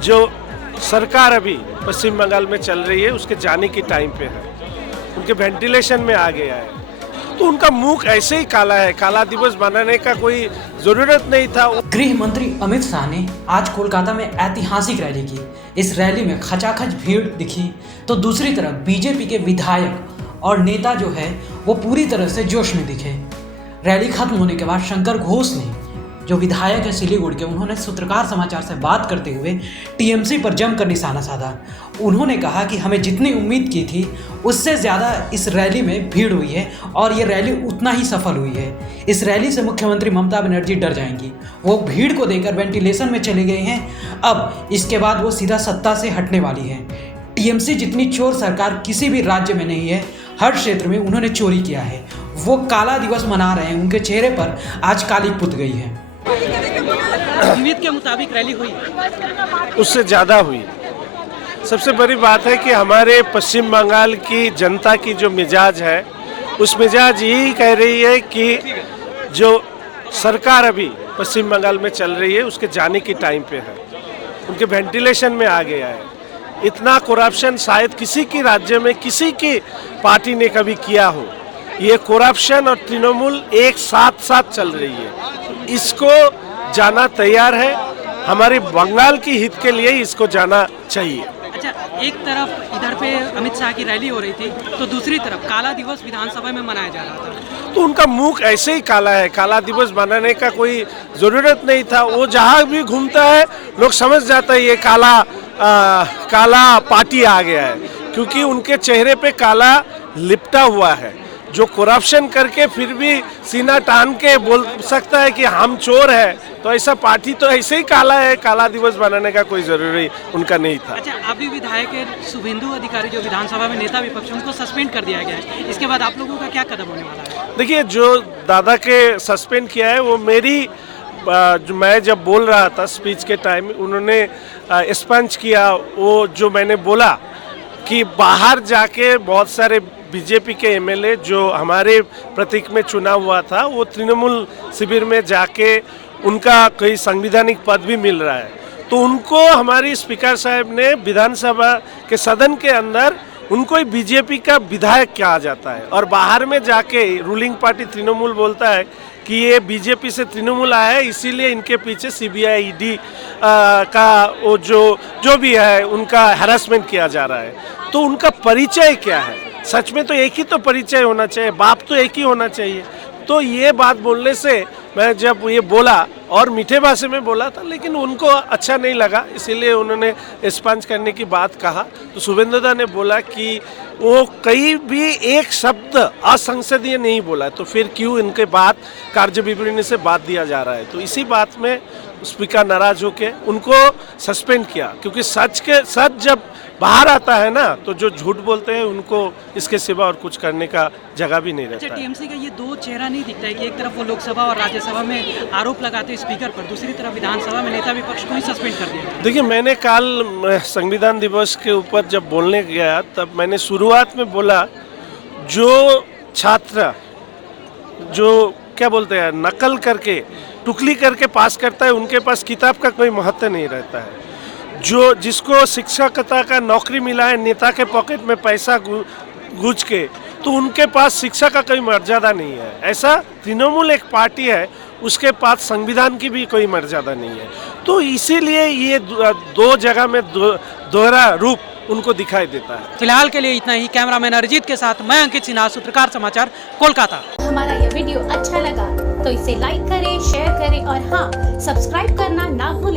जो सरकार अभी पश्चिम बंगाल में चल रही है उसके जाने की टाइम पे है, उनके वेंटिलेशन में आ गया है, तो उनका मुख ऐसे ही काला है। काला दिवस मनाने का कोई जरूरत नहीं था। गृह मंत्री अमित शाह ने आज कोलकाता में ऐतिहासिक रैली की। इस रैली में खचाखच भीड़ दिखी, तो दूसरी तरफ बीजेपी के विधायक और नेता जो है वो पूरी तरह से जोश में दिखे। रैली खत्म होने के बाद शंकर घोष ने, जो विधायक है सिलीगुड़ी के, उन्होंने सूत्रकार समाचार से बात करते हुए टीएमसी पर जमकर निशाना साधा। उन्होंने कहा कि हमें जितनी उम्मीद की थी उससे ज़्यादा इस रैली में भीड़ हुई है और ये रैली उतना ही सफल हुई है। इस रैली से मुख्यमंत्री ममता बनर्जी डर जाएंगी। वो भीड़ को देकर वेंटिलेशन में चले गए हैं। अब इसके बाद वो सीधा सत्ता से हटने वाली है। टीएमसी जितनी चोर सरकार किसी भी राज्य में नहीं है, हर क्षेत्र में उन्होंने चोरी किया है। वो काला दिवस मना रहे हैं, उनके चेहरे पर आज काली पुत गई है। उम्मीद के मुताबिक रैली हुई, उससे ज़्यादा हुई। सबसे बड़ी बात है कि हमारे पश्चिम बंगाल की जनता की जो मिजाज है, उस मिजाज यही कह रही है कि जो सरकार अभी पश्चिम बंगाल में चल रही है उसके जाने की टाइम पे है, उनके वेंटिलेशन में आ गया है। इतना करप्शन शायद किसी की राज्य में किसी की पार्टी ने कभी किया हो। ये करप्शन और तृणमूल एक साथ साथ चल रही है, इसको जाना तैयार है। हमारे बंगाल की हित के लिए इसको जाना चाहिए। अच्छा, एक तरफ इधर पे अमित शाह की रैली हो रही थी, तो दूसरी तरफ काला दिवस विधानसभा में मनाया जा रहा था, तो उनका मुख ऐसे ही काला है। काला दिवस मनाने का कोई जरूरत नहीं था। वो जहाँ भी घूमता है लोग समझ जाता है ये काला पार्टी आ गया है, क्योंकि उनके चेहरे पे काला लिपटा हुआ है। जो करप्शन करके फिर भी सीना तान के बोल सकता है कि हम चोर है, तो ऐसा पार्टी तो ऐसे ही काला है। काला दिवस बनाने का कोई जरूरी उनका नहीं था। अच्छा, अभी विधायक शुभेंदु अधिकारी जो विधानसभा में नेता विपक्ष, उनको सस्पेंड कर दिया गया है। इसके बाद आप लोगों का क्या कदम होने वाला है? देखिए, जो दादा के सस्पेंड किया है वो मैं जब बोल रहा था स्पीच के टाइम, उन्होंने स्पंज किया। वो जो मैंने बोला कि बाहर जाके बहुत सारे बीजेपी के एमएलए जो हमारे प्रतीक में चुना हुआ था, वो तृणमूल शिविर में जाके उनका कोई संवैधानिक पद भी मिल रहा है, तो उनको हमारी स्पीकर साहब ने विधानसभा के सदन के अंदर उनको बीजेपी का विधायक कहा जाता है, और बाहर में जाके रूलिंग पार्टी तृणमूल बोलता है कि ये बीजेपी से तृणमूल आया है, इसीलिए इनके पीछे सीबीआई ईडी का वो जो भी है उनका हैरेसमेंट किया जा रहा है। तो उनका परिचय क्या है? सच में तो एक ही तो परिचय होना चाहिए, बाप तो एक ही होना चाहिए। तो ये बात बोलने से मैं जब ये बोला और मीठे भाषा में बोला था, लेकिन उनको अच्छा नहीं लगा, इसीलिए उन्होंने स्पंज करने की बात कहा। तो शुभेंदु दा ने बोला कि वो कहीं भी एक शब्द असंसदीय नहीं बोला, तो फिर क्यों इनके बात कार्य विवरणी से बात दिया जा रहा है। तो इसी बात में स्पीकर नाराज होके उनको सस्पेंड किया, क्योंकि सच जब बाहर आता है ना, तो जो झूठ बोलते हैं उनको इसके सिवा और कुछ करने का जगह भी नहीं रहता है। टीएमसी का ये दो चेहरा नहीं दिखता है कि एक तरफ वो लोकसभा और राज्यसभा में आरोप लगाते हैं स्पीकर पर, दूसरी तरफ विधानसभा में नेता विपक्ष को ही सस्पेंड कर दिया। देखिए, मैंने कल संविधान दिवस के ऊपर जब बोलने गया तब मैंने शुरुआत में बोला, जो छात्र जो क्या बोलते हैं नकल करके टुकली करके पास करता है, उनके पास किताब का कोई महत्व नहीं रहता है। जिसको शिक्षकता का नौकरी मिला है नेता के पॉकेट में पैसा गुज के, तो उनके पास शिक्षा का कोई मर्यादा नहीं है। ऐसा तृणमूल एक पार्टी है, उसके पास संविधान की भी कोई मर्यादा नहीं है। तो इसीलिए ये दो जगह में दोहरा रूप उनको दिखाई देता है। फिलहाल के लिए इतना ही। कैमरामैन अरिजीत के साथ मैं अंकित सिन्हा, सूत्रकार समाचार, कोलकाता। हमारा ये वीडियो अच्छा लगा तो इसे लाइक करें, शेयर करें और हाँ, सब्सक्राइब करना ना भूलें।